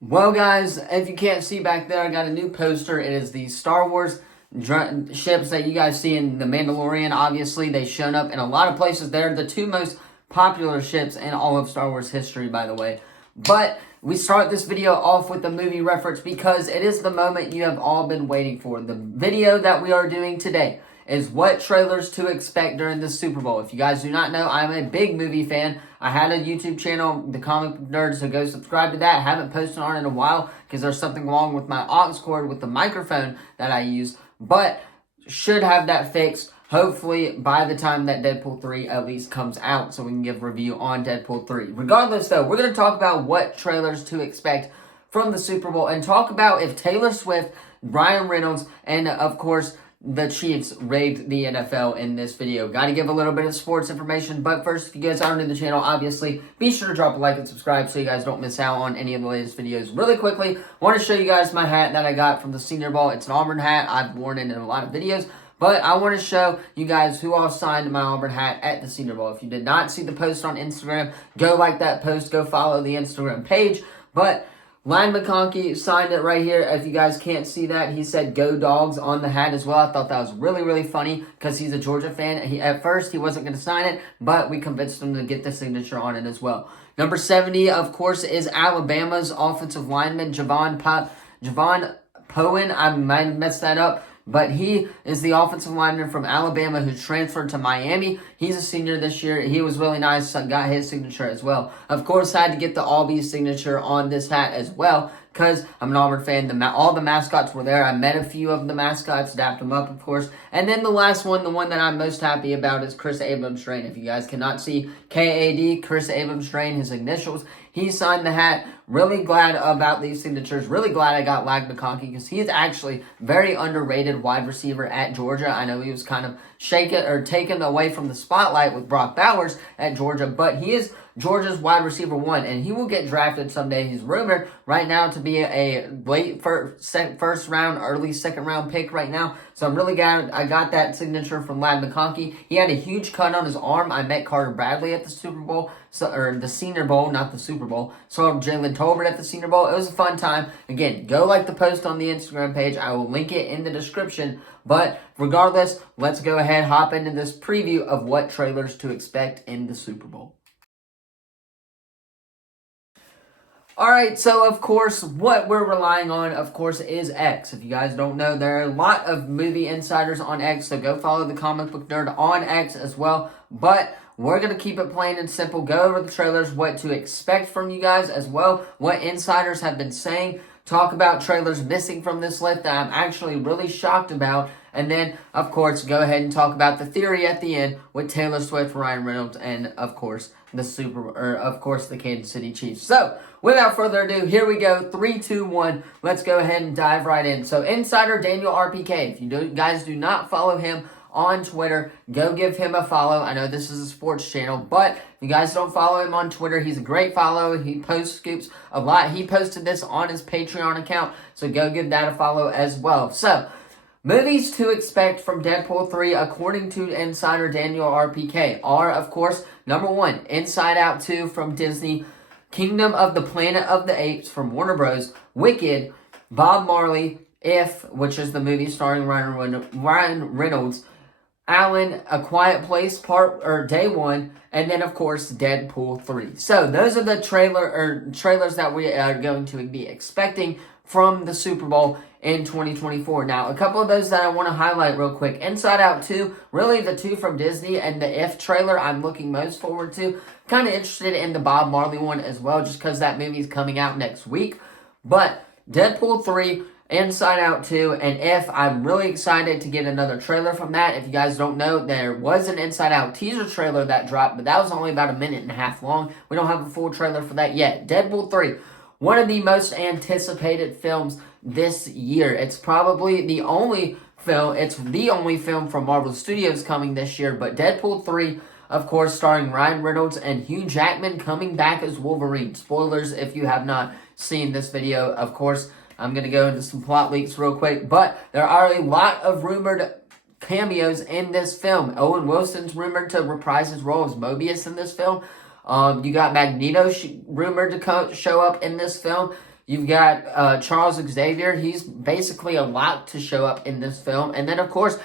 Well, guys, if you can't see back there, I got a new poster. It is the Star Wars ships that you guys see in The Mandalorian. Obviously, they've shown up in a lot of places. They're the two most popular ships in all of Star Wars history, by the way. But we start this video off with the movie reference because it is the moment you have all been waiting for. The video that we are doing today is what trailers to expect during the Super Bowl. If you guys do not know, I'm a big movie fan. I had a YouTube channel, The Comic Nerd, so go subscribe to that. I haven't posted on it in a while because there's something wrong with my aux cord with the microphone that I use, but should have that fixed hopefully by the time that Deadpool 3 at least comes out so we can give a review on Deadpool 3. Regardless, though, we're going to talk about what trailers to expect from the Super Bowl and talk about if Taylor Swift, Ryan Reynolds, and, of course, the Chiefs rigged the NFL in this video. Got to give a little bit of sports information, but first, if you guys aren't new to the channel, obviously, be sure to drop a like and subscribe so you guys don't miss out on any of the latest videos. Really quickly, I want to show you guys my hat that I got from the Senior Bowl. It's an Auburn hat. I've worn it in a lot of videos, but I want to show you guys who all signed my Auburn hat at the Senior Bowl. If you did not see the post on Instagram, go like that post, go follow the Instagram page, but Ladd McConkey signed it right here. If you guys can't see that, he said "Go Dogs" on the hat as well. I thought that was really, really funny because he's a Georgia fan. At first, he wasn't going to sign it, but we convinced him to get the signature on it as well. Number 70, of course, is Alabama's offensive lineman, Javon Poen. I might have messed that up, but he is the offensive lineman from Alabama who transferred to Miami. He's a senior this year. He was really nice. So got his signature as well. Of course, I had to get the Albie signature on this hat as well because I'm an Auburn fan. All the mascots were there. I met a few of the mascots, dapped them up, of course. And then the last one, the one that I'm most happy about, is Chris Abrams-Draine. If you guys cannot see KAD, Chris Abrams-Draine, his initials, he signed the hat. Really glad about these signatures. Really glad I got Ladd McConkey because he is actually very underrated wide receiver at Georgia. I know he was kind of taken away from the spotlight with Brock Bowers at Georgia, but he is Georgia's wide receiver one, and he will get drafted someday. He's rumored right now to be a late first round, early second round pick right now. So I'm really glad I got that signature from Ladd McConkey. He had a huge cut on his arm. I met Carter Bradley at the Super Bowl, or the Senior Bowl, not the Super Bowl. Saw Jalen Tolbert at the Senior Bowl. It was a fun time. Again, go like the post on the Instagram page. I will link it in the description. But regardless, let's go ahead, hop into this preview of what trailers to expect in the Super Bowl. Alright, so of course, what we're relying on, of course, is X. If you guys don't know, there are a lot of movie insiders on X, so go follow the Comic Book Nerd on X as well. But we're going to keep it plain and simple, go over the trailers, what to expect from you guys as well, what insiders have been saying, talk about trailers missing from this list that I'm actually really shocked about, and then, of course, go ahead and talk about the theory at the end with Taylor Swift, Ryan Reynolds, and, of course, the Kansas City Chiefs. So, without further ado, here we go. 3, 2, 1. Let's go ahead and dive right in. So, insider Daniel RPK. If you guys do not follow him on Twitter, go give him a follow. I know this is a sports channel, but if you guys don't follow him on Twitter, he's a great follow. He posts scoops a lot. He posted this on his Patreon account, so go give that a follow as well. So, movies to expect from Deadpool 3, according to insider Daniel RPK, are, of course, number 1, Inside Out 2 from Disney, Kingdom of the Planet of the Apes from Warner Bros., Wicked, Bob Marley, If, which is the movie starring Ryan Reynolds, Alan, A Quiet Place Day 1, and then, of course, Deadpool 3. So, those are the trailers that we are going to be expecting from the Super Bowl in 2024. Now, a couple of those that I want to highlight real quick. Inside Out 2, really the 2 from Disney, and the If trailer I'm looking most forward to. Kind of interested in the Bob Marley one as well, just because that movie's coming out next week. But Deadpool 3, Inside Out 2, and If, I'm really excited to get another trailer from that. If you guys don't know, there was an Inside Out teaser trailer that dropped, but that was only about a minute and a half long. We don't have a full trailer for that yet. Deadpool 3, one of the most anticipated films this year. It's probably the only film from Marvel Studios coming this year, but Deadpool 3, of course, starring Ryan Reynolds and Hugh Jackman coming back as Wolverine. Spoilers if you have not seen this video, of course. I'm going to go into some plot leaks real quick, but there are a lot of rumored cameos in this film. Owen Wilson's rumored to reprise his role as Mobius in this film. You got Magneto rumored to show up in this film. You've got Charles Xavier. He's basically a lot to show up in this film. And then, of course,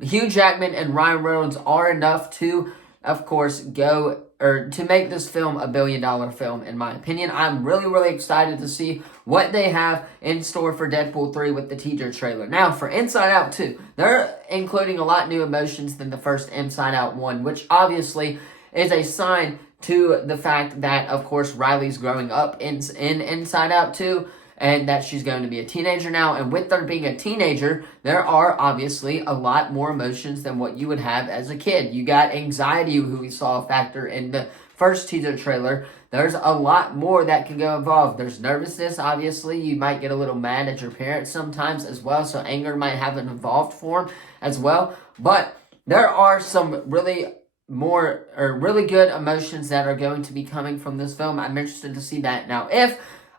Hugh Jackman and Ryan Reynolds are enough to, of course, to make this film a billion-dollar film, in my opinion. I'm really, really excited to see what they have in store for Deadpool 3 with the teaser trailer. Now, for Inside Out 2, they're including a lot new emotions than the first Inside Out 1, which obviously is a sign to the fact that, of course, Riley's growing up in Inside Out 2, and that she's going to be a teenager now. And with her being a teenager, there are obviously a lot more emotions than what you would have as a kid. You got anxiety, who we saw a factor in the first teaser trailer. There's a lot more that can go involved. There's nervousness, obviously. You might get a little mad at your parents sometimes as well, so anger might have an involved form as well. But there are some really good emotions that are going to be coming from this film. I'm interested to see that. Now,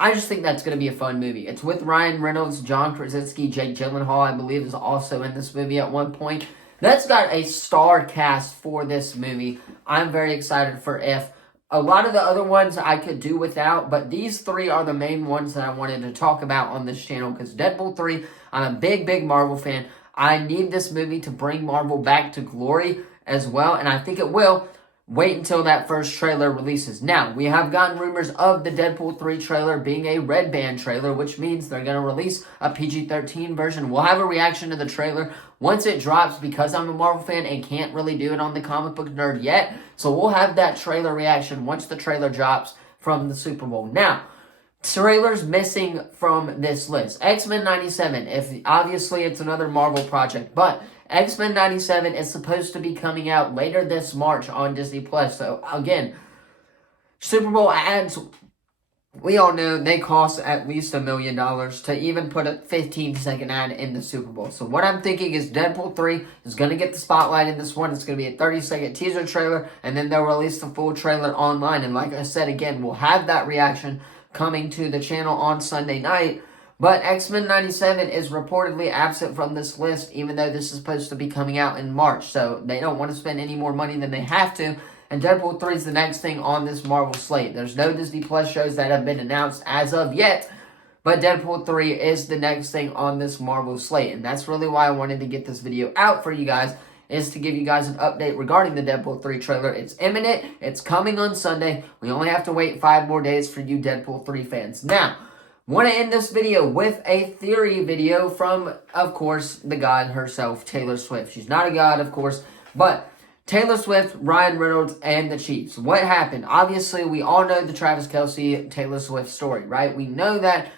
I just think that's going to be a fun movie. It's with Ryan Reynolds, John Krasinski, Jake Gyllenhaal, I believe, is also in this movie at one point. That's got a star cast for this movie. I'm very excited for If. A lot of the other ones I could do without, but these three are the main ones that I wanted to talk about on this channel, because Deadpool 3, I'm a big, big Marvel fan. I need this movie to bring Marvel back to glory as well, and I think it will. Wait until that first trailer releases. Now, we have gotten rumors of the Deadpool 3 trailer being a red band trailer, which means they're going to release a PG-13 version. We'll have a reaction to the trailer once it drops, because I'm a Marvel fan and can't really do it on the Comic Book Nerd yet. So we'll have that trailer reaction once the trailer drops from the Super Bowl. Now, trailers missing from this list. X-Men 97, obviously it's another Marvel project, but X-Men 97 is supposed to be coming out later this March on Disney+. So, again, Super Bowl ads, we all know they cost at least $1 million to even put a 15-second ad in the Super Bowl. So, what I'm thinking is Deadpool 3 is going to get the spotlight in this one. It's going to be a 30-second teaser trailer, and then they'll release the full trailer online. And like I said, again, we'll have that reaction coming to the channel on Sunday night. But X-Men 97 is reportedly absent from this list, even though this is supposed to be coming out in March. So they don't want to spend any more money than they have to. And Deadpool 3 is the next thing on this Marvel slate. There's no Disney Plus shows that have been announced as of yet. But Deadpool 3 is the next thing on this Marvel slate. And that's really why I wanted to get this video out for you guys, is to give you guys an update regarding the Deadpool 3 trailer. It's imminent. It's coming on Sunday. We only have to wait 5 more days for you Deadpool 3 fans. Now, want to end this video with a theory video from, of course, the god herself, Taylor Swift. She's not a god, of course, but Taylor Swift, Ryan Reynolds, and the Chiefs. What happened? Obviously, we all know the Travis Kelce, Taylor Swift story, right? We know that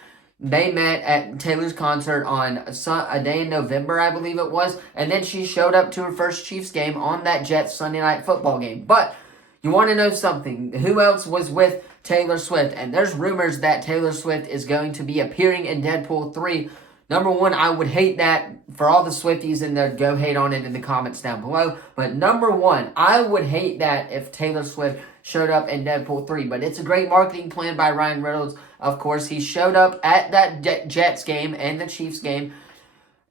they met at Taylor's concert on a day in November, I believe it was, and then she showed up to her first Chiefs game on that Jets Sunday Night Football game. But you want to know something? Who else was with Taylor Swift? And there's rumors that Taylor Swift is going to be appearing in Deadpool 3. Number one, I would hate that. For all the Swifties in there, go hate on it in the comments down below. But number one, I would hate that if Taylor Swift showed up in Deadpool 3. But it's a great marketing plan by Ryan Reynolds. Of course, he showed up at that Jets game and the Chiefs game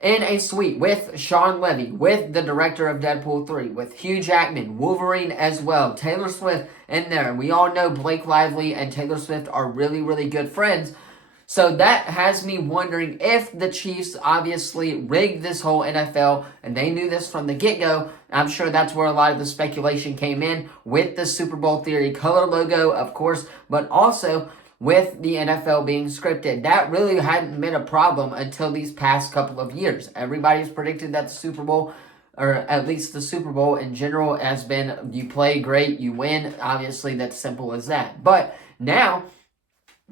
in a suite with Sean Levy, with the director of Deadpool 3, with Hugh Jackman, Wolverine as well, Taylor Swift in there. We all know Blake Lively and Taylor Swift are really, really good friends. So that has me wondering if the Chiefs obviously rigged this whole NFL, and they knew this from the get-go. I'm sure that's where a lot of the speculation came in with the Super Bowl theory color logo, of course, but also with the NFL being scripted. That really hadn't been a problem until these past couple of years. Everybody's predicted that the Super Bowl, or at least the Super Bowl in general, has been you play great, you win. Obviously, that's simple as that. But now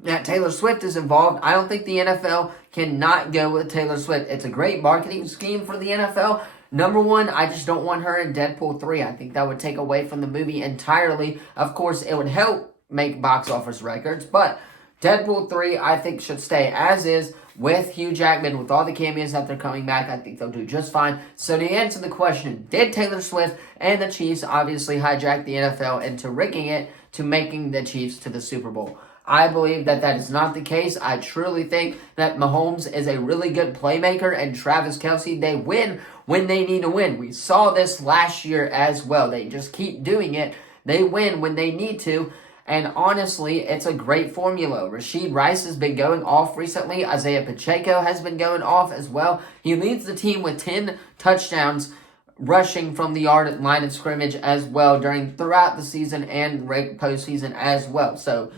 that Taylor Swift is involved, I don't think the NFL cannot go with Taylor Swift. It's a great marketing scheme for the NFL. Number one, I just don't want her in Deadpool 3. I think that would take away from the movie entirely. Of course, it would help make box office records, but Deadpool 3, I think, should stay as is with Hugh Jackman, with all the cameos that they're coming back. I think they'll do just fine. So to answer the question, did Taylor Swift and the Chiefs obviously hijack the NFL into rigging it to making the Chiefs to the Super Bowl? I believe that that is not the case. I truly think that Mahomes is a really good playmaker, and Travis Kelce, they win when they need to win. We saw this last year as well. They just keep doing it. They win when they need to. And honestly, it's a great formula. Rashid Rice has been going off recently. Isaiah Pacheco has been going off as well. He leads the team with 10 touchdowns rushing from the line of scrimmage as well throughout the season and postseason as well. So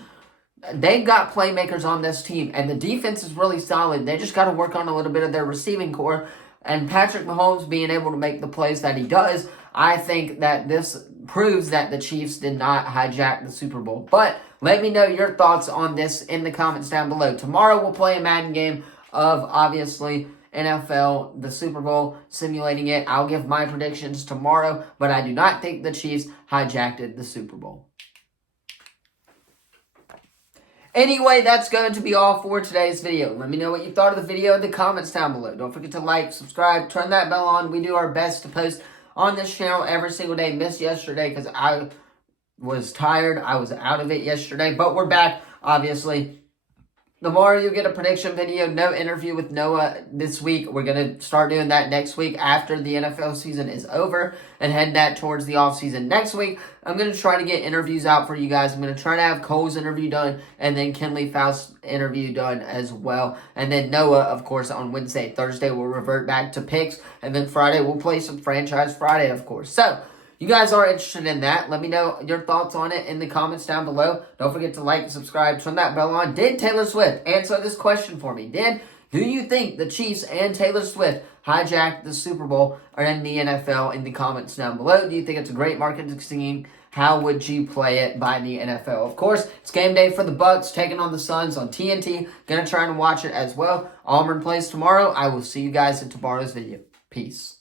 they've got playmakers on this team, and the defense is really solid. They just got to work on a little bit of their receiving core. And Patrick Mahomes being able to make the plays that he does, I think that this proves that the Chiefs did not hijack the Super Bowl. But let me know your thoughts on this in the comments down below. Tomorrow we'll play a Madden game of, obviously, NFL, the Super Bowl, simulating it. I'll give my predictions tomorrow, but I do not think the Chiefs hijacked the Super Bowl. Anyway, that's going to be all for today's video. Let me know what you thought of the video in the comments down below. Don't forget to like, subscribe, turn that bell on. We do our best to post on this channel every single day. Missed yesterday because I was tired. I was out of it yesterday, but we're back, obviously. Tomorrow you'll get a prediction video, no interview with Noah this week. We're going to start doing that next week after the NFL season is over and head that towards the offseason next week. I'm going to try to get interviews out for you guys. I'm going to try to have Cole's interview done and then Kenley Faust's interview done as well. And then Noah, of course, on Wednesday. Thursday we'll revert back to picks. And then Friday we'll play some Franchise Friday, of course. So, you guys are interested in that. Let me know your thoughts on it in the comments down below. Don't forget to like, subscribe, turn that bell on. Did Taylor Swift answer this question for me? Do you think the Chiefs and Taylor Swift hijacked the Super Bowl or in the NFL in the comments down below? Do you think it's a great marketing scheme? How would you play it by the NFL? Of course, it's game day for the Bucks taking on the Suns on TNT. Gonna try and watch it as well. Auburn plays tomorrow. I will see you guys in tomorrow's video. Peace.